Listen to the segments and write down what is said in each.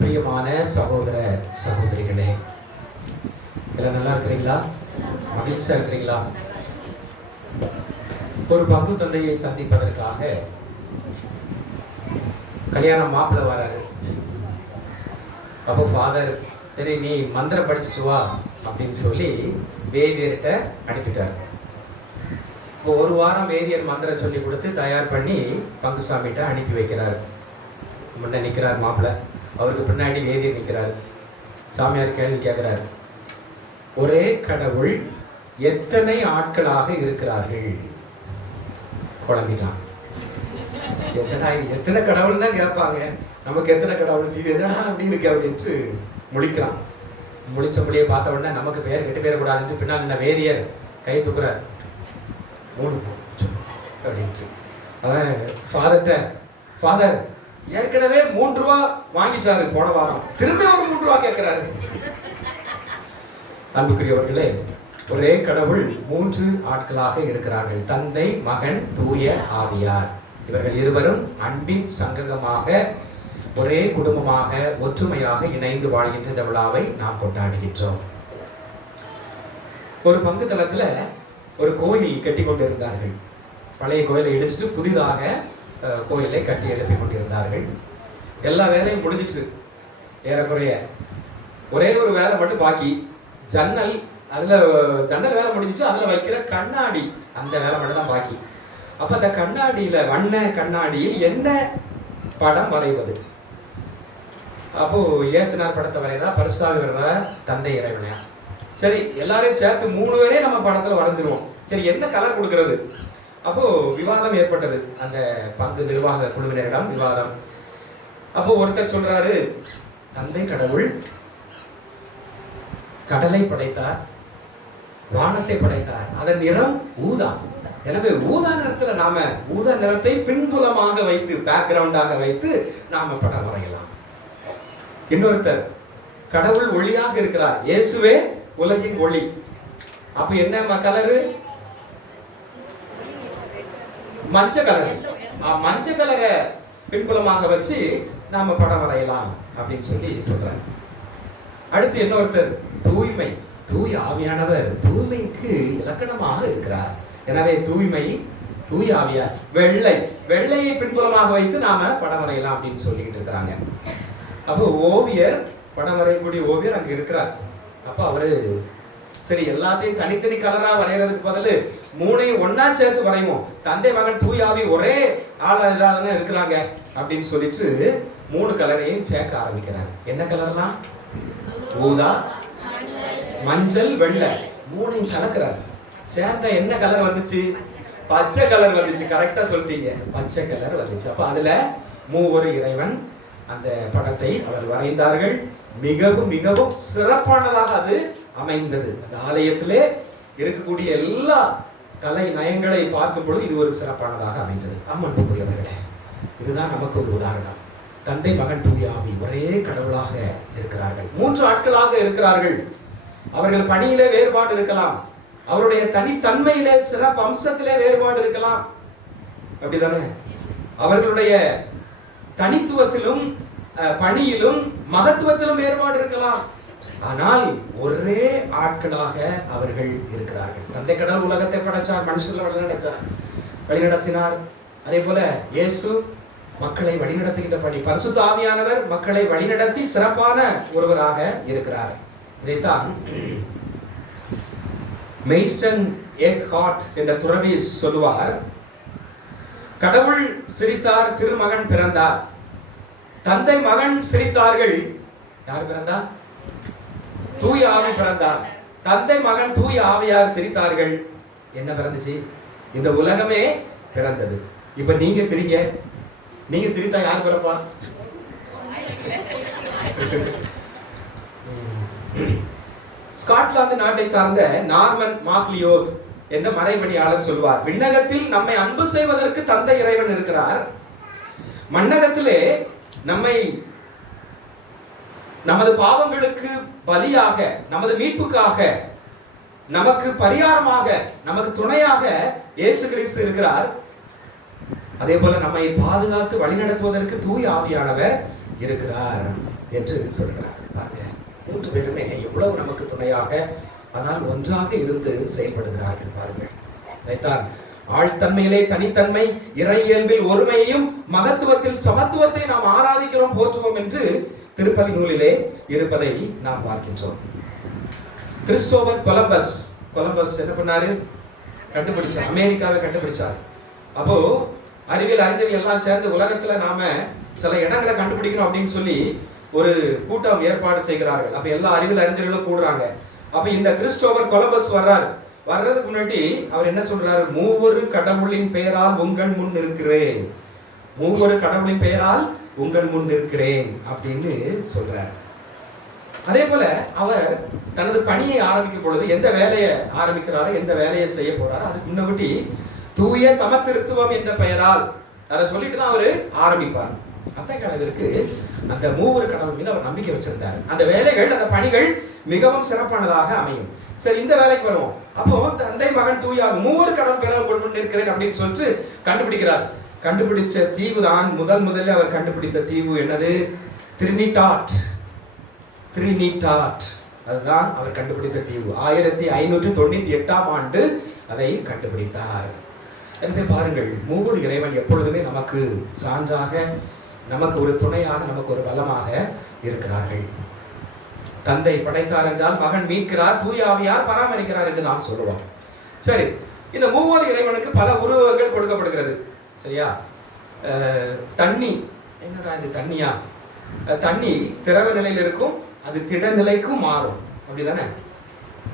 பிரியமான சகோதர சகோதரிகளே எல்லாம் நல்லா இருக்கிறீங்களா? மகிழ்ச்சியா இருக்கிறீங்களா? ஒரு பங்கு தந்தையை சந்திப்பதற்காக கல்யாணம் மாப்பிள்ள வராரு. அப்போ ஃபாதர் சரி நீ மந்திரம் படிச்சுட்டு வா அப்படின்னு சொல்லி வேதியர்கிட்ட அனுப்பிட்டார். இப்போ ஒரு வாரம் வேதியர் மந்திரம் சொல்லி கொடுத்து தயார் பண்ணி பங்குசாமிகிட்ட அனுப்பி வைக்கிறார். முன்ன நிற்கிறார் மாப்பிள்ளை. அவருக்கு பின்னாடி வேதியர் நிற்கிறார். சாமியார் கேள்வி கேட்குறாரு. ஒரே கடவுள் எத்தனை ஆட்களாக இருக்கிறார்கள்? குழம்பிட்டான். எத்தனை எத்தனை கடவுள் தான் கேட்பாங்க. நமக்கு எத்தனை கடவுள்? இது என்னடா அப்படின்னு இருக்கு அப்படின்ட்டு முழிக்கிறான். முழிச்சபடியே பார்த்த உடனே நமக்கு பேர் கெட்டு பேரக்கூடாதுன்ட்டு பின்னால் என்ன வேரியர் கை தூக்குறார். மூணு அப்படின்ட்டு. அவன் ஃபாதர்கிட்ட ஃபாதர் ஏற்கனவே மூன்று ரூபா வாங்கிட்டாரு போன வாரம். திரும்ப ஒரு மூன்று ரூபா கேட்கிறாரு. அன்புக்குரியவர்களே ஒரே கடவுள் மூன்று ஆட்களாக இருக்கிறார்கள். தந்தை மகன் தூய ஆவியார். இவர்கள் இருவரும் அன்பின் சங்ககமாக ஒரே குடும்பமாக ஒற்றுமையாக இணைந்து வாழ்கின்ற இந்த விழாவை நாம் கொண்டாடுகின்றோம். ஒரு பங்கு தளத்துல ஒரு கோயில் கட்டி கொண்டிருந்தார்கள் பழைய கோயிலை இடிச்சிட்டு புதிதாக கோயிலை கட்டி எழுப்பி கொண்டிருந்தார்கள். எல்லா வேலையும் முடிஞ்சிச்சு ஏறக்குறைய ஒரே ஒரு வேலை மட்டும் பாக்கி ஜன்னல் அதில் ஜன்னல் வேலை முடிஞ்சிச்சு அதில் வைக்கிற கண்ணாடி அந்த வேலை மட்டும் தான் பாக்கி. அப்போ அந்த கண்ணாடியில் வண்ண கண்ணாடியில் என்ன படம் வரைவது? அப்போ இயேசுனார் படத்தை வரைகிறா பரிசுத்தாக வரைகிறா தந்தை இறைவனையா? சரி எல்லாரையும் சேர்த்து மூணு பேரையும் நம்ம படத்தில் வரைஞ்சிருவோம். சரி என்ன கலர் கொடுக்கறது? அப்போ விவாதம் ஏற்பட்டது. அந்த பங்கு நிர்வாக குழுவினரிடம் விவாதம். அப்போ ஒருத்தர் சொல்றாரு தந்தை கடவுள் கடலை படைத்தார் வானத்தை படைத்தார். அதன் நிறம் ஊதா. எனவே ஊதா நிறத்துல நாம ஊதா நிறத்தை பின்புலமாக வைத்து பேக்ரவுண்டாக வைத்து நாம படம் வரையலாம். இன்னொருத்தர் கடவுள் ஒளியாக இருக்கிறார். இயேசுவே உலகின் ஒளி. அப்ப என்ன கலரு? மஞ்சள் கலர் மஞ்சள் கலரை பின்புலமாக வச்சு நாம படம் வரையலாம் அப்படின்னு சொல்லி சொல்றாரு. அடுத்து இன்னொருத்தர் தூய்மை. தூய் ஆவியானவர் தூய்மைக்கு இலக்கணமாக இருக்கிறார். எனவே தூய்மை தூய் ஆவியார் வெள்ளை. வெள்ளையை பின்புலமாக வைத்து நாம படம் வரையலாம் அப்படின்னு சொல்லிட்டு இருக்கிறாங்க. அப்போ ஓவியர் படம் வரையக்கூடிய ஓவியர் அங்க இருக்கிறார். அப்போ அவரு சரி எல்லாத்தையும் தனித்தனி கலரா வரைகிறதுக்கு பதில் மூணையும் ஒன்னா சேர்த்து வரைவோம். தந்தை மகன் தூயாவி ஒரே ஆளா இதாதானே இருக்கிறாங்க அப்படின்னு சொல்லிட்டு மூணு கலரையும் சேர்க்க ஆரம்பிக்கிறாங்க என்ன கலர்லாம் ஊதா. மஞ்சள் வெள்ளை. மூணையும் கலக்கிறாரு. சேர்த்தா என்ன கலர் வந்துச்சு? பச்சை கலர் வந்துச்சு. கரெக்டா சொல்லிட்டீங்க. பச்சை கலர் வந்துச்சு. அப்ப அதுல மூவர் இறைவன் அந்த படத்தை அவர் வரைந்தார்கள். மிகவும் மிகவும் சிறப்பானதாக அது அமைந்தது. அந்த ஆலயத்திலே இருக்கக்கூடிய எல்லா கலை நயங்களை பார்க்கும் பொழுது இது ஒரு சிறப்பானதாக அமைந்தது. அம்மன்புக்குரியவர்களே இதுதான் நமக்கு ஒரு உதாரணம். தந்தை மகன் தூய ஆவி ஒரே கடவுளாக இருக்கிறார்கள். மூன்று ஆட்களாக இருக்கிறார்கள். அவர்கள் பணியிலே வேறுபாடு இருக்கலாம். அவருடைய தனித்தன்மையிலே சிறப்பு அம்சத்திலே வேறுபாடு இருக்கலாம். அப்படிதானே? அவர்களுடைய தனித்துவத்திலும் அஹ், பணியிலும் மகத்துவத்திலும் வேறுபாடு இருக்கலாம். ஆனால் ஒரே ஆட்களாக அவர்கள் இருக்கிறார்கள். தந்தை கடவுள் உலகத்தை படைச்சார் மனுஷர்களை வழிநடத்தார் வழிநடத்தினார். அதே போல இயேசு மக்களை வழிநடத்துகின்ற பணி பரிசுத்த ஆவியானவர் மக்களை வழிநடத்தி சிறப்பான ஒருவராக இருக்கிறார். இதைத்தான் மெய்ஸ்டன் எக் ஹாட் என்ற துறவி சொல்லுவார். கடவுள் சிரித்தார் திருமகன் பிறந்தார். தந்தை மகன் சிரித்தார்கள். யார் பிறந்தா தூய ஆவி பிறந்தார் தந்தை மகன் தூய ஆவியார் சிரித்தார்கள். என்ன பிறந்துச்சு? இந்த உலகமே பிறந்தது. இப்ப நீங்க சிரிங்க. நீங்க சிரித்தா யார் பிறப்பா? ஸ்காட்லாந்து நாட்டை சார்ந்த நார்மன் மாக்லியோத் என்ற மறைபணியாளர் சொல்வார். விண்ணகத்தில் நம்மை அன்பு செய்வதற்கு தந்தை இறைவன் இருக்கிறார். மண்ணகத்திலே நம்மை நமது பாவங்களுக்கு பலியாக நமது மீட்புக்காக நமக்கு பரிகாரமாக நமக்கு துணையாக இயேசு கிறிஸ்து இருக்கிறார். அதே போல நம்மை பாதுகாத்து வழிநடத்துவதற்கு தூய் ஆவியானவர் இருக்கிறார் என்று சொல்கிறார். பாருங்க மூன்று பேருமே எவ்வளவு நமக்கு துணையாக ஆனால் ஒன்றாக இருந்து செயல்படுகிறார்கள் பாருங்கள் அதைத்தான் ஆழ்த்தன்மையிலே தனித்தன்மை இறை இயல்பில் ஒருமையையும் மகத்துவத்தில் சமத்துவத்தை நாம் ஆராதிக்கிறோம் போற்றுவோம் என்று திருப்பதி நூலிலே இருப்பதை நாம் பார்க்கின்றோம். கிறிஸ்டோபர் கொலம்பஸ் கொலம்பஸ் என்ன பண்ணாரு? கண்டுபிடிச்சார். அமெரிக்காவை கண்டுபிடிச்சார். அப்போ அறிவியல் அறிஞர்கள் எல்லாம் சேர்ந்து உலகத்துல நாம சில இடங்களை கண்டுபிடிக்கணும் அப்படின்னு சொல்லி ஒரு கூட்டம் ஏற்பாடு செய்கிறார்கள். அப்ப எல்லா அறிவியல் அறிஞர்களும் கூடுறாங்க. அப்ப இந்த கிறிஸ்டோபர் கொலம்பஸ் வர்றார். வர்றதுக்கு முன்னாடி அவர் என்ன சொல்றாரு? மூவொரு கடவுளின் பெயரால் உங்கள் முன் இருக்கிறேன். மூவொரு கடவுளின் பெயரால் உங்கள் முன் இருக்கிறேன் அப்படின்னு சொல்றார். அதே போல அவர் தனது பணியை ஆரம்பிக்கும் பொழுது எந்த வேலையை ஆரம்பிக்கிறாரோ எந்த வேலையை செய்ய போறாரோ அதுக்கு முன்னாடி தூய தமத்திருத்துவம் என்ற பெயரால் அதை சொல்லிட்டு தான் அவர் ஆரம்பிப்பார். அத்தை கடவுளுக்கு அந்த மூவர் கடவுள் மீது அவர் நம்பிக்கை வச்சிருந்தார். அந்த வேலைகள் அந்த பணிகள் மிகவும் சிறப்பானதாக அமையும். சரி இந்த வேலைக்கு வருவோம். அப்போ தந்தை மகன் தூயா மூவர் கடவுள் பெற முன் இருக்கிறேன் அப்படின்னு சொல்லிட்டு கண்டுபிடிக்கிறார். கண்டுபிடிச்ச தீவு தான் முதல் முதல்ல அவர் கண்டுபிடித்த தீவு என்னது? திரினிடாட் த்ரினிடாட் அதுதான் அவர் கண்டுபிடித்த தீவு. ஆயிரத்தி ஐநூற்றி தொண்ணூத்தி எட்டாம் ஆண்டு அதை கண்டுபிடித்தார். எனவே பாருங்கள் மூவர் இறைவன் எப்பொழுதுமே நமக்கு சான்றாக நமக்கு ஒரு துணையாக நமக்கு ஒரு பலமாக இருக்கிறார்கள். தந்தை படைத்தார் என்றால் மகன் மீட்கிறார் தூயாவியார் பராமரிக்கிறார் என்று நாம் சொல்லுவோம். சரி இந்த மூவர் இறைவனுக்கு பல உருவங்கள் கொடுக்கப்படுகிறது. சரியா? தண்ணி. என்னடா இது தண்ணியா? தண்ணி திரவ நிலையில் இருக்கும் அது திடநிலைக்கும் மாறும். அப்படிதானே?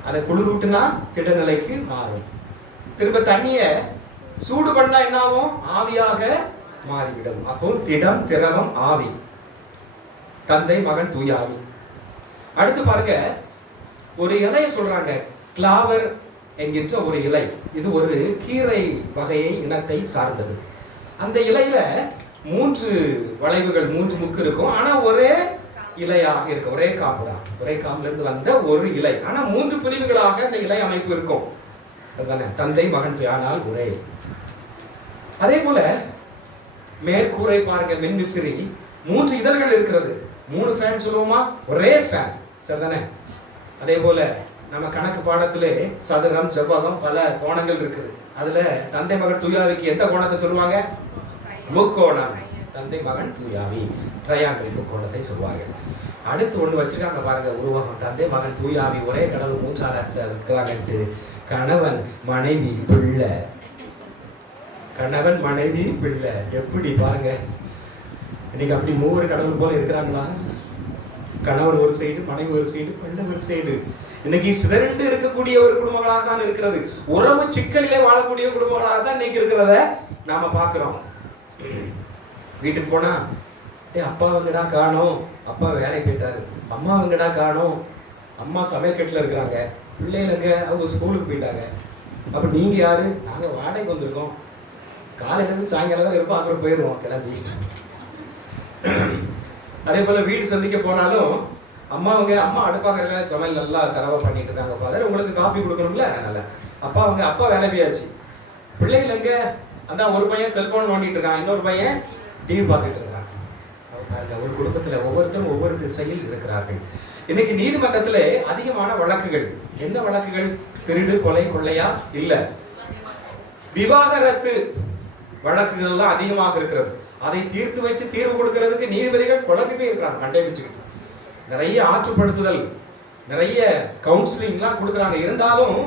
அதை குளிரூட்டுனா திடநிலைக்கு மாறும். திரும்ப தண்ணியை சூடு பண்ணா என்ன ஆகும் ஆவியாக மாறிவிடும். அப்போ திடம் திரவம் ஆவி. தந்தை மகன் தூய ஆவி. அடுத்து பாருங்க. ஒரு இலையை சொல்றாங்க. கிளாவர் என்கின்ற ஒரு இலை. இது ஒரு கீரை வகையை இனத்தை சார்ந்தது. அந்த இலையில மூன்று வளைவுகள் மூன்று முக்கு இருக்கும். ஆனா ஒரே இலையாக இருக்கு. ஒரே காம்பு தான். ஒரே காம்புல இருந்து வந்த ஒரு இலை. ஆனா மூன்று பிரிவுகளாக அந்த இலை அமைப்பு இருக்கும். அதுதானே? தந்தை மகன் ஆனால் ஒரே. அதே போல மேற்கூரை பாருங்க மின்விசிறி. மூன்று இதழ்கள் இருக்கிறது. மூணு ஃபேன் சொல்லுவோமா? ஒரே ஃபேன் சரிதானே? அதே போல நம்ம கணக்கு பாடத்திலே சதுரம் செவ்வகம் பல கோணங்கள் இருக்குது. அதுல தந்தை மகன் தூயாவிக்கு எந்த கோணத்தை சொல்லுவாங்க? முக்கோணம். தந்தை மகன் தூயாவி. ட்ரையாங்கிள் முக்கோணத்தை சொல்லுவாங்க அடுத்து ஒண்ணு வச்சிருக்காங்க பாருங்க உருவகம். தந்தை மகன் தூயாவி ஒரே கடவுள் மூன்றாளர் இருக்கிறாங்கன்ட்டு கணவன் மனைவி பிள்ளை. கணவன் மனைவி பிள்ளை. எப்படி பாருங்க. இன்னைக்கு அப்படி மூவர் கடவுள் போல இருக்கிறாங்களா? கணவன் ஒரு சைடு மனைவி ஒரு சைடு பிள்ளை ஒரு சைடு இன்னைக்கு சிதறண்டு இருக்கக்கூடிய ஒரு குடும்பங்களாக தான் இருக்கிறது. உறவு சிக்கலிலே வாழக்கூடிய குடும்பங்களாக தான் இன்னைக்கு இருக்கிறத நாம பாக்குறோம் வீட்டுக்கு போனா டேய் அப்பா வந்துடா காணும்? அப்பா வேலைக்கு போயிட்டாரு. அம்மா வந்துடா காணும்? அம்மா சமையல் கட்டில் இருக்கிறாங்க. பிள்ளைகளுங்க அவங்க ஸ்கூலுக்கு போயிட்டாங்க. அப்போ நீங்கள் யாரு? நாங்கள் வாடகைக்கு வந்திருக்கோம். காலையிலேருந்து சாயங்காலம் வரை இருப்போம். அப்புறம் போயிடுவோம். கிளம்பி. அதே போல் வீடு சந்திக்க போனாலும் அம்மா அவங்க அம்மா அடுப்பாங்கல்ல சமையல் நல்லா தரவா பண்ணிட்டு இருக்காங்க ஃபாதர் உங்களுக்கு காப்பி கொடுக்கணும்ல? அதனால. அப்பா அவங்க அப்பா வேலை போயாச்சு. பிள்ளைகள் எங்க? அதான் ஒரு பையன் செல்போன் நோண்டிட்டு இருக்கான். இன்னொரு பையன் டிவி பார்த்துட்டு இருக்கிறான் ஒரு குடும்பத்துல ஒவ்வொருத்தரும் ஒவ்வொரு திசையில் இருக்கிறார்கள். இன்னைக்கு நீதிமன்றத்துல அதிகமான வழக்குகள். என்ன வழக்குகள்? திருடு கொலை கொள்ளையா? இல்ல. விவாகரத்து வழக்குகள் தான் அதிகமாக இருக்கிறது. அதை தீர்த்து வச்சு தீர்வு கொடுக்கறதுக்கு நீதிபதிகள் குழம்பி போய் இருக்கிறாங்க மண்டை வச்சுக்கிட்டு நிறைய ஆற்றுப்படுத்துதல் நிறைய கவுன்சிலிங்லாம் கொடுக்குறாங்க. இருந்தாலும்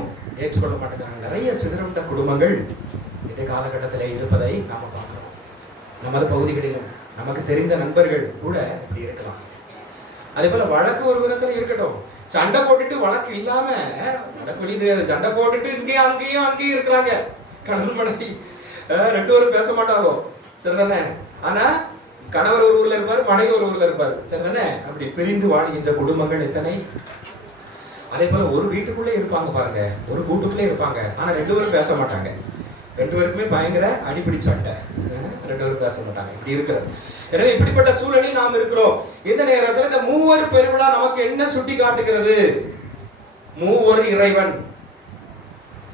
ஏற்றுக்கொள்ள மாட்டேங்கிறாங்க. நிறைய சிதறண்ட குடும்பங்கள் இந்த காலகட்டத்தில் இருப்பதை நாம் பார்க்குறோம். நமது பகுதிகளிலும் நமக்கு தெரிந்த நண்பர்கள் கூட இப்படி இருக்கலாம். அதே போல வழக்கு ஒரு விதத்தில் இருக்கட்டும். சண்டை போட்டுட்டு வழக்கு இல்லாம வழக்கு வெளியே தெரியாது. சண்டை போட்டுட்டு இங்கேயும் அங்கேயும் அங்கேயும் இருக்கிறாங்க. கணவன் மனைவி ரெண்டு பேரும் பேச மாட்டாங்க. சரிதானே? ஆனா கணவர் ஒரு ஊர்ல இருப்பார் மனைவி ஒரு ஊர்ல சரி சரிதானே? அப்படி பிரிந்து வாழ்கின்ற குடும்பங்கள் எத்தனை? அதே போல ஒரு வீட்டுக்குள்ளே இருப்பாங்க பாருங்க. ஒரு கூட்டுக்குள்ளே இருப்பாங்க. ஆனா ரெண்டு பேரும் பேச மாட்டாங்க. ரெண்டு பேருக்குமே பயங்கர அடிப்படி சண்டை. ரெண்டு பேரும் பேச மாட்டாங்க. இப்படி இருக்கிறது. எனவே இப்படிப்பட்ட சூழலில் நாம் இருக்கிறோம். இந்த நேரத்தில் இந்த மூவர் பெருவிழா நமக்கு என்ன சுட்டி காட்டுகிறது? மூவர் இறைவன்.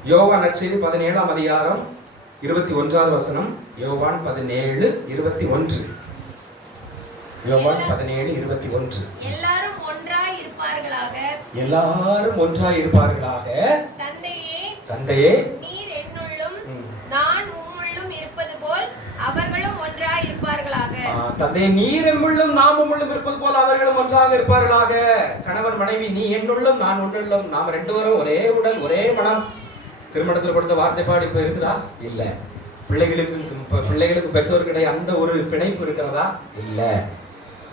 யோகா நற்செய்தி பதினேழாம் அதிகாரம் இருபத்தி ஒன்றாவது வசனம். யோவான் பதினேழு இருபத்தி ஒன்று. யோவான் பதினேழு இருபத்தி ஒன்று. எல்லாரும் ஒன்றாய் இருப்பார்களாக எல்லாரும் ஒன்றாய் இருப்பார்களாக தந்தையே தந்தையே. நீர் என்னுள்ளும் ம். நான் உம்முள்ளும் இருப்பது போல் அவர்களும் ஒன்றாய் இருப்பார்களாக ஆ, தந்தையே நீர் எம்முள்ளும் நாம் உம்முள்ளும் இருப்பது போல அவர்களும் ஒன்றாக இருப்பார்களாக? கணவன் மனைவி நீ என்னுள்ளும் நான் உன்னுள்ளும் நாம் ரெண்டு பேரும் ஒரே உடல் ஒரே மனம். திருமணத்தில் கொடுத்த வார்த்தை பாடு இப்ப இருக்குதா? இல்ல. பிள்ளைகளுக்கு பிள்ளைகளுக்கு பெற்றோர்கிடையே அந்த ஒரு பிணைப்பு இருக்கிறதா? இல்ல.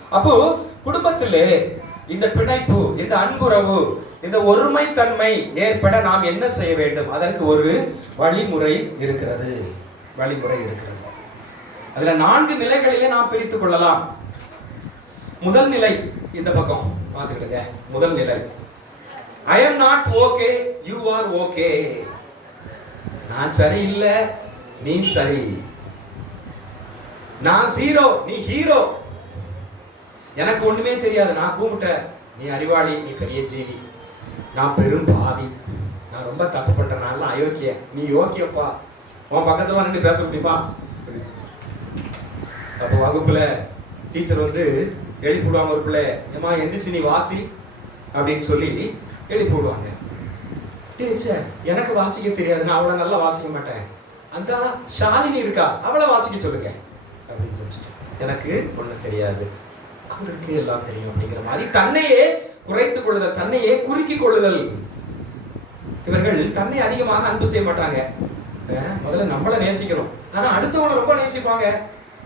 அப்போ குடும்பத்திலே இந்த பிணைப்பு இந்த அன்புறவு இந்த ஒருமைத்தன்மை ஏற்பட நாம் என்ன செய்ய வேண்டும்? அதற்கு ஒரு வழிமுறை இருக்கிறது. வழிமுறை இருக்கிறது. அதுல நான்கு நிலைகளிலே நாம் பிரித்துக் கொள்ளலாம். முதல் நிலை இந்த பக்கம் பார்த்துக்கிடுங்க. முதல் நிலை. I am not okay you are okay நான் சரியில்லை நீ சரி. நான் ஜீரோ நீ ஹீரோ எனக்கு ஒண்ணுமே தெரியாது. நான் கூப்பிட்டேன் நீ அறிவாளி நீ பெரிய ஜீவி. நான் பெரும் பாவி. நான் ரொம்ப தப்பு பண்றேன். நான் அயோக்கிய. நீ யோக்கியப்பா. உன் பக்கத்துல நின்று பேச முடியுமா? அப்போ வகுப்புல டீச்சர் வந்து எழுப்பி விடுவாங்க ஒரு பிள்ளை. ஏமா எந்திரிச்சு நீ வாசி அப்படின்னு சொல்லி எழுப்பி விடுவாங்க டீச்சர் எனக்கு வாசிக்க தெரியாது. நான் அவ்வளவு நல்லா வாசிக்க மாட்டேன். அந்த ஷாலினி இருக்கா? அவளை வாசிக்க சொல்லுங்க. அப்படின்னு சொல்லிட்டு. எனக்கு ஒண்ணு தெரியாது. அவருக்கு எல்லாம் தெரியும் அப்படிங்கிற மாதிரி தன்னையே குறைத்துக் கொள்ளுதல் தன்னையே குறுக்கிக் கொள்ளுதல். இவர்கள் தன்னை அதிகமாக அன்பு செய்ய மாட்டாங்க. முதல்ல நம்மளை நேசிக்கணும். ஆனா அடுத்தவங்கள ரொம்ப நேசிப்பாங்க.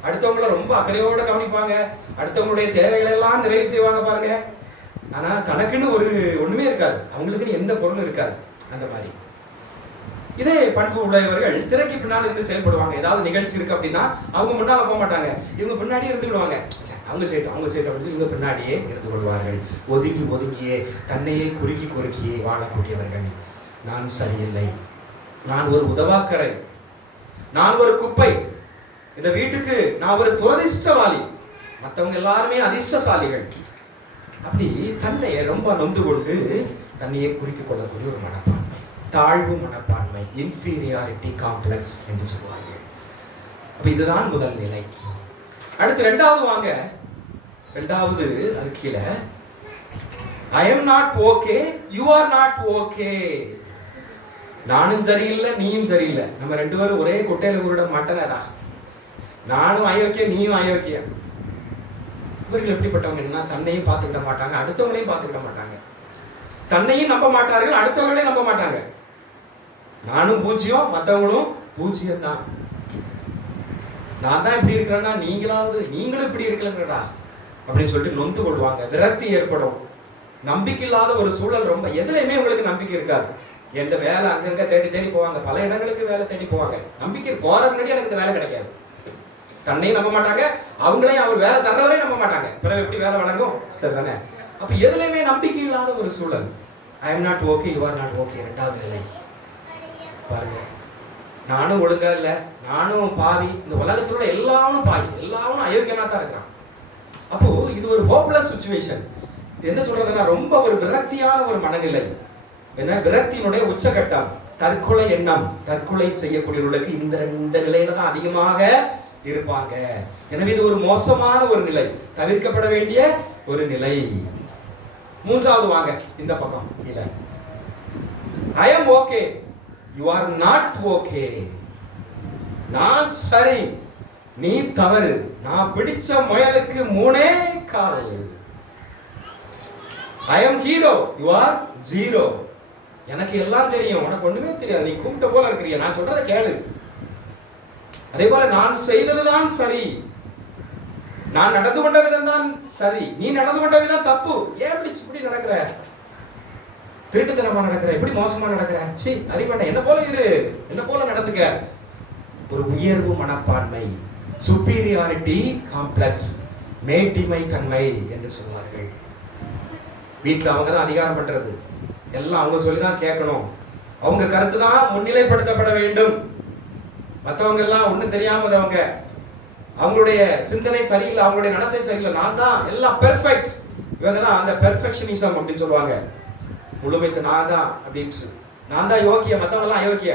அடுத்தவங்கள ரொம்ப அக்கறையோட கவனிப்பாங்க. அடுத்தவங்களுடைய தேவைகளை எல்லாம் நிறைவு செய்வாங்க பாருங்க. ஆனா கணக்குன்னு ஒரு ஒண்ணுமே இருக்காது. அவங்களுக்குன்னு எந்த பொருளும் இருக்காது. அந்த மாதிரி. இதே பண்பு உடையவர்கள் திரைக்கு பின்னால் இருந்து செயல்படுவாங்க. ஏதாவது நிகழ்ச்சி இருக்கு அப்படின்னா அவங்க முன்னால போக மாட்டாங்க. இவங்க பின்னாடியே இருந்து விடுவாங்க அவங்க சைடு அவங்க சைட்டு வந்து இவங்க பின்னாடியே இருந்து கொள்வார்கள். ஒதுங்கி ஒதுங்கியே தன்னையே குறுக்கி குறுக்கியே வாழக்கூடியவர்கள். நான் சரியில்லை. நான் ஒரு உதவாக்கரை. நான் ஒரு குப்பை. இந்த வீட்டுக்கு நான் ஒரு துரதிர்ஷ்டவாளி. மற்றவங்க எல்லாருமே அதிர்ஷ்டசாலிகள். அப்படி தன்னையை ரொம்ப நொந்து கொண்டு தன்னையே குறிக்கிக் கொள்ளக்கூடிய ஒரு மனப்பான் தாழ்வு மனப்பான்மை இன்ஃபீரியாரிட்டி காம்ப்ளெக்ஸ் என்று சொல்லுவாங்க. அப்போ இதுதான் முதல் நிலை. அடுத்து ரெண்டாவது வாங்க. ரெண்டாவது அது கீழே. I am not okay you are not okay நானும் சரியில்லை நீயும் சரியில்லை. நம்ம ரெண்டு பேரும் ஒரே குட்டையில கூட மாட்டனடா. நானும் அயோக்கியம் நீயும் அயோக்கியம் இவர்கள் எப்படிப்பட்டவங்க என்ன? தன்னையும் பார்த்துக்கிட மாட்டாங்க அடுத்தவங்களையும் பார்த்துக்கிட மாட்டாங்க. தன்னையும் நம்ப மாட்டார்கள் அடுத்தவங்களையும் நம்ப மாட்டாங்க. நானும் பூஜ்ஜியம் மற்றவங்களும் பூஜ்ஜியம் தான் நான் தான் இப்படி இருக்கிறேன்னா நீங்களாவது நீங்களும் இப்படி இருக்கலங்கடா அப்படின்னு சொல்லிட்டு நொந்து கொள்வாங்க. விரக்தி ஏற்படும். நம்பிக்கை இல்லாத ஒரு சூழல் ரொம்ப எதுலையுமே உங்களுக்கு நம்பிக்கை இருக்காது. எந்த வேலை அங்கங்க தேடி தேடி போவாங்க. பல இடங்களுக்கு வேலை தேடி போவாங்க. நம்பிக்கை போறது முன்னாடி எனக்கு இந்த வேலை கிடைக்காது. தன்னையும் நம்ப மாட்டாங்க. அவங்களையும் அவர் வேலை தர்றவரையும் நம்ப மாட்டாங்க. பிறகு எப்படி வேலை வழங்கும்? சரி தானே அப்ப எதுலையுமே நம்பிக்கை இல்லாத ஒரு சூழல். I am not okay you are not okay ரெண்டாவது நிலை. பாருங்க. நானும் ஒழுங்கா இல்ல நானும் பாவி இந்த உலகத்துல உள்ள எல்லாரும் பாவி எல்லாரும் அயோக்கியனா தான் இருக்கிறான். அப்போ இது ஒரு ஹோப்லெஸ் சுச்சுவேஷன் என்ன சொல்றதுன்னா ரொம்ப ஒரு விரக்தியான ஒரு மனநிலை. என்ன? விரக்தியினுடைய உச்சகட்டம். தற்கொலை எண்ணம். தற்கொலை செய்யக்கூடியவர்களுக்கு இந்த இந்த நிலையில தான் அதிகமாக இருப்பாங்க. எனவே இது ஒரு மோசமான ஒரு நிலை. தவிர்க்கப்பட வேண்டிய ஒரு நிலை. மூன்றாவது வாங்க இந்த பக்கம் இல்லை I am okay you are not okay நான் சரி. நீ தவறு. நான் பிடிச்ச முயலுக்கு மூணே கால் I am hero you are zero எனக்கு எல்லாம் தெரியும். உனக்கு ஒண்ணுமே தெரியாது. நீ கூப்பிட்ட போல இருக்கிறிய. நான் சொல்றதை கேளு. அதே போல நான் செய்ததுதான் சரி. நான் நடந்து கொண்ட விதம் தான் சரி. நீ நடந்து கொண்ட விதம் தப்பு. ஏன் இப்படி இப்படி நடக்கிற? திருட்டுத்தனமா நடக்கிற எப்படி மோசமா நடக்கிற? சி அறிவான என்ன போல இரு என்ன போல நடந்துக்க? ஒரு உயர்வு மனப்பான்மை சுப்பீரியாரிட்டி காம்ப்ளெக்ஸ் மேட்டிமை தன்மை என்று சொல்வார்கள். வீட்டில் அவங்க தான் அதிகாரம் பண்றது. எல்லாம் அவங்க சொல்லி தான் கேட்கணும். அவங்க கருத்து தான் முன்னிலைப்படுத்தப்பட வேண்டும். மற்றவங்க எல்லாம் ஒன்றும் தெரியாமல் அவங்க அவங்களுடைய சிந்தனை சரியில்லை அவங்களுடைய நடத்தை சரியில்லை. நான் தான் எல்லாம் பெர்ஃபெக்ட் இவங்க தான் அந்த பெர்ஃபெக்ஷனிசம் அப்படின்னு சொல்லுவாங்க. முழுமைத்து நான் தான் அப்படின்னு நான் தான் யோக்கிய மற்றவங்க அயோக்கிய?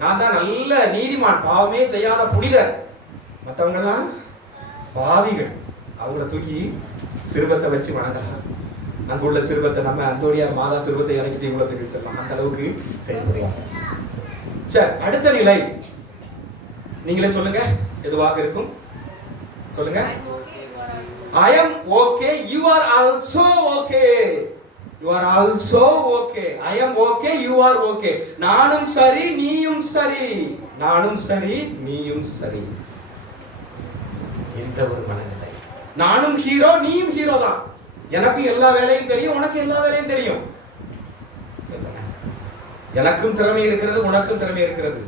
நான் தான் நல்ல நீதிமான் பாவமே செய்யாத புனிதர். மற்றவங்கெல்லாம் பாவிகள். அவங்கள தூக்கி சிறுபத்தை வச்சு வணங்கலாம். அங்க உள்ள சிறுபத்தை நம்ம அந்தோடியார் மாதா சிறுபத்தை இறக்கிட்டு இவ்வளவு தூக்கி அந்த அளவுக்கு செயல்படுவாங்க. சரி அடுத்த நிலை. நீங்களே சொல்லுங்க எதுவாக இருக்கும்? சொல்லுங்க. I am okay you are also okay you are also okay I am okay you are okay நானும் சரி நீயும் சரி. நானும் சரி நீயும் சரி. எந்த ஒரு மனநிலை. நானும் ஹீரோ நீயும் ஹீரோ தான். எனக்கு எல்லா வேலையும் தெரியும் உனக்கு எல்லா வேலையும் தெரியும். எனக்கும் திறமை இருக்கிறது உனக்கும் திறமை இருக்கிறது.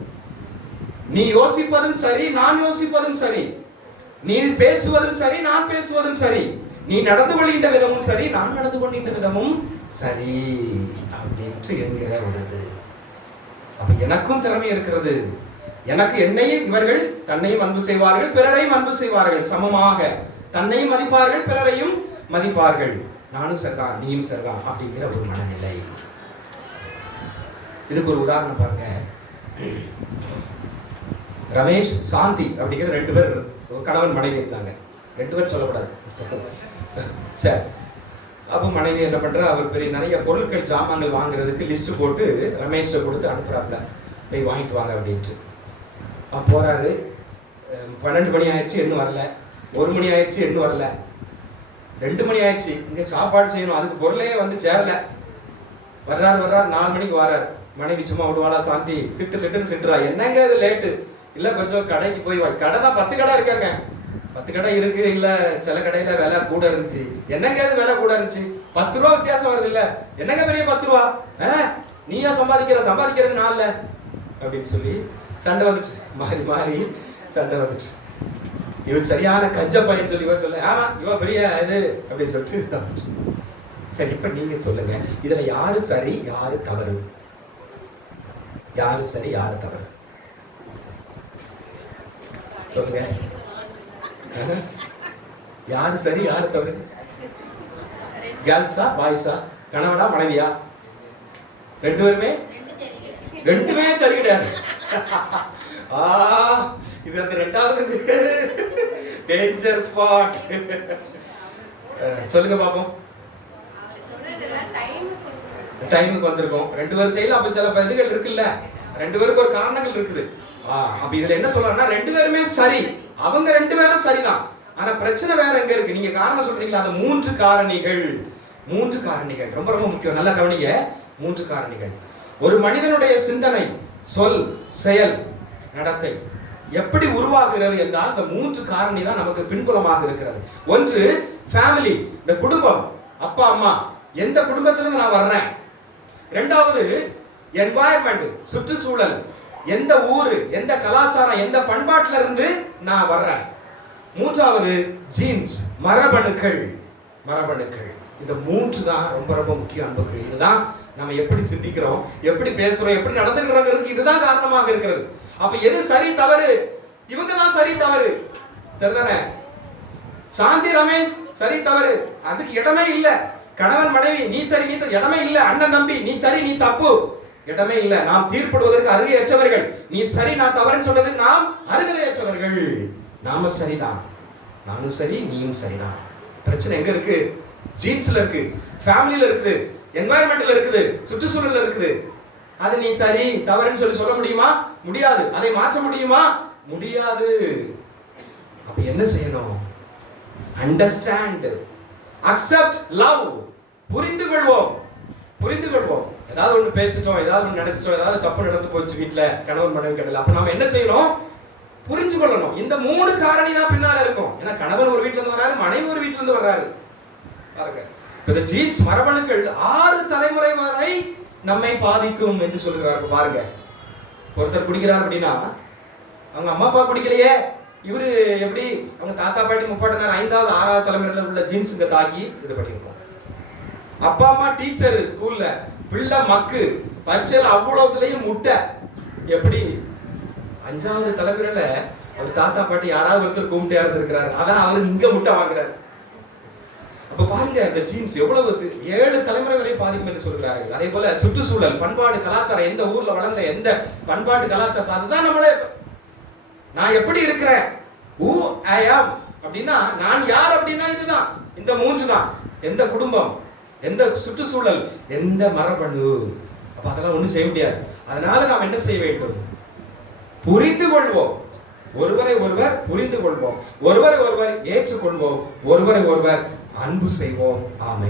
நீ யோசிப்பதும் சரி நான் யோசிப்பதும் சரி. நீ பேசுவதும் சரி நான் பேசுவதும் சரி. நீ நடந்து கொள்கின்ற விதமும் சரி நான் நடந்து கொள்கின்ற விதமும் சரி அப்படின்ட்டு என்கிற ஒரு இது அப்ப எனக்கும் திறமை இருக்கிறது. எனக்கு என்னையும் இவர்கள் தன்னையும் அன்பு செய்வார்கள் பிறரையும் அன்பு செய்வார்கள். சமமாக தன்னையும் மதிப்பார்கள் பிறரையும் மதிப்பார்கள். நானும் சரிதான் நீயும் சரிதான் அப்படிங்கிற ஒரு மனநிலை. இதுக்கு ஒரு உதாரணம் பாருங்க. ரமேஷ் சாந்தி அப்படிங்கிற ரெண்டு பேர் ஒரு கணவன் மனைவி இருந்தாங்க. ரெண்டு பேர் சொல்லக்கூடாது. சரி. அப்போ மனைவி என்ன பண்ணுறா அவர் பெரிய நிறைய பொருட்கள் ஜாமான்கள் வாங்குறதுக்கு லிஸ்ட்டு போட்டு ரமேஷ்ட கொடுத்து அனுப்புறாப்புல போய் வாங்கிட்டு வாங்க அப்படின்ட்டு. அப்போ போகிறாரு பன்னெண்டு மணி ஆயிடுச்சு இன்னும் வரல. ஒரு மணி ஆயிடுச்சு இன்னும் வரல. ரெண்டு மணி ஆயிடுச்சு. இங்கே சாப்பாடு செய்யணும். அதுக்கு பொருளே வந்து சேரல. வர்றாரு வர்றாரு. நாலு மணிக்கு வரார். மனைவி சும்மா விடுவாளா சாந்தி திட்டு திட்டுன்னு திட்டுறா. என்னங்க இது லேட்டு இல்லை கொஞ்சம் கடைக்கு போய் வா கடை தான் பத்து கடை இருக்காங்க. பத்து கடை இருக்கு இல்ல சில கடையில விலை கூட இருந்துச்சு. என்னங்க அது விலை கூட இருந்துச்சு? பத்து ரூபா வித்தியாசம் வருது இல்ல? என்னங்க பெரிய பத்து ரூபா? நீயா சம்பாதிக்கிற? சம்பாதிக்கிறது நான் இல்ல? அப்படின்னு சொல்லி சண்டை வந்துச்சு. மாறி மாறி சண்டை வந்துச்சு. இவன் சரியான கஞ்ச பையன் சொல்லி இவன் சொல்ல ஆமா இவன் பெரிய இது அப்படின்னு சொல்லிட்டு சரி இப்ப நீங்க சொல்லுங்க. இதுல யாரு சரி யாரு தவறு? யாரு சரி யாரு தவறு? சொல்லுங்க. யாரு சரி யாரு தவறு? கேர்ள்ஸா பாய்ஸா? கணவனா மனைவியா? ரெண்டு பேருமே? ரெண்டுமே சரி கிடையாது ஆ இது அந்த ரெண்டாவது டேஞ்சர் ஸ்பாட் சொல்லுங்க பாப்போம். டைமுக்கு வந்திருக்கோம். ரெண்டு பேரும் செய்யல அப்ப சில இதுகள் இருக்குல்ல. ரெண்டு பேருக்கு ஒரு காரணங்கள் இருக்குது. அப்ப இதுல என்ன சொல்லலாம்னா ரெண்டு பேருமே சரி. அவங்க ரெண்டு பேரும் சரிதான். ஆனா பிரச்சனை வேற எங்க இருக்கு? நீங்க காரணம் சொல்றீங்களா? அந்த மூன்று காரணிகள். மூன்று காரணிகள். ரொம்ப ரொம்ப முக்கியம். நல்லா கவனிங்க. மூன்று காரணிகள். ஒரு மனிதனுடைய சிந்தனை சொல் செயல் நடத்தை எப்படி உருவாகிறது என்றால் இந்த மூன்று காரணி தான் நமக்கு பின்புலமாக இருக்கிறது. ஒன்று ஃபேமிலி இந்த குடும்பம் அப்பா அம்மா. எந்த குடும்பத்திலிருந்து நான் வர்றேன்? ரெண்டாவது என்வாயர்மெண்ட் சுற்றுச்சூழல். எந்த ஊர் எந்த கலாச்சாரம் எந்த பண்பாட்டில இருந்து நான் வர்றேன்? மூன்றாவது ஜீன்ஸ் மரபணுக்கள். மரபணுக்கள். இந்த மூன்று தான் ரொம்ப ரொம்ப முக்கிய அன்புகள் இதுதான் நம்ம எப்படி சிந்திக்கிறோம் எப்படி பேசுறோம் எப்படி நடந்துக்கிறோங்கிறதுக்கு இதுதான் காரணமாக இருக்கிறது. அப்ப எது சரி தவறு? இவங்க தான் சரி தவறு. சரிதானே? சாந்தி ரமேஷ் சரி தவறு. அதுக்கு இடமே இல்லை. கணவன் மனைவி நீ சரி நீ இடமே இல்லை. அண்ணன் தம்பி நீ சரி நீ தப்பு. இடமே இல்லை. நாம் தீர்ப்பிடுவதற்கு அருகையற்றவர்கள். நீ சரி நான் தவறுன்னு சொல்றது நாம் அருகதையற்றவர்கள். நாம சரிதான். நானும் சரி நீயும் சரிதான். பிரச்சனை எங்க இருக்கு? ஜீன்ஸ்ல இருக்கு. ஃபேமிலில இருக்குது. என்வாயர்மெண்ட்ல இருக்குது. சுற்றுச்சூழல்ல இருக்குது. அது நீ சரி தவறுன்னு சொல்லி சொல்ல முடியுமா? முடியாது. அதை மாற்ற முடியுமா? முடியாது. அப்ப என்ன செய்யணும்? அண்டர்ஸ்டாண்ட் அக்செப்ட் லவ் புரிந்து கொள்வோம் புரிந்து கொள்வோம் ஏதாவது ஒண்ணு பேசிட்டோம் ஏதாவது ஒண்ணு நினைச்சிட்டோம் ஏதாவது தப்பு நடந்து போச்சு வீட்டில் கணவன் மனைவி கடல அப்போ நாம என்ன செய்யணும்? புரிஞ்சு கொள்ளணும் இந்த மூணு காரணி தான் பின்னால இருக்கும். ஏன்னா கணவன் ஒரு வீட்ல இருந்து வர்றாரு மனைவி ஒரு வீட்ல இருந்து வர்றாரு. பாருங்க. இந்த ஜீன்ஸ் மரபணுக்கள் ஆறு தலைமுறை வரை நம்மை பாதிக்கும் என்று சொல்லுகிறார்கள் பாருங்க. ஒருத்தர் குடிக்கிறார் அப்படின்னா அவங்க அம்மா அப்பா குடிக்கலையே. இவரு எப்படி அவங்க தாத்தா பாட்டி முப்பாட்டினார் ஐந்தாவது ஆறாவது தலைமுறையில் உள்ள ஜீன்ஸுங்க தாக்கி இது பண்ணியிருக்கோம். அப்பா அம்மா டீச்சர் ஸ்கூல்ல பிள்ளை மக்கு. பச்சையில் அவ்வளவுலயும் முட்டை. எப்படி? அஞ்சாவது தலைமுறையில ஒரு தாத்தா பாட்டி யாராவது ஒருத்தர் கும்பிட்டே இருந்திருக்கிறாரு அதான் அவர் இங்க முட்டை வாங்குறாரு. அப்ப பாருங்க இந்த ஜீன்ஸ் எவ்வளவு இருக்கு? ஏழு தலைமுறை வரை பாதிக்கும் என்று சொல்கிறார்கள். அதே போல சுற்றுச்சூழல் பண்பாடு கலாச்சாரம் எந்த ஊர்ல வளர்ந்த எந்த பண்பாட்டு கலாச்சாரம் அதுதான் நம்மளே நான் எப்படி இருக்கிறேன்? Who அப்படின்னா நான் யார் அப்படின்னா இதுதான். இந்த மூன்று தான் எந்த குடும்பம்? எந்த சுற்றுச்சூழல்? எந்த மரபணு? அப்போ அதெல்லாம் ஒன்றும் செய்ய முடியாது. அதனால நாம் என்ன செய்ய வேண்டும்? புரிந்து கொள்வோம். ஒருவரை ஒருவர் புரிந்து கொள்வோம். ஒருவரை ஒருவர் ஏற்றுக்கொள்வோம். ஒருவரை ஒருவர் அன்பு செய்வோம். ஆமை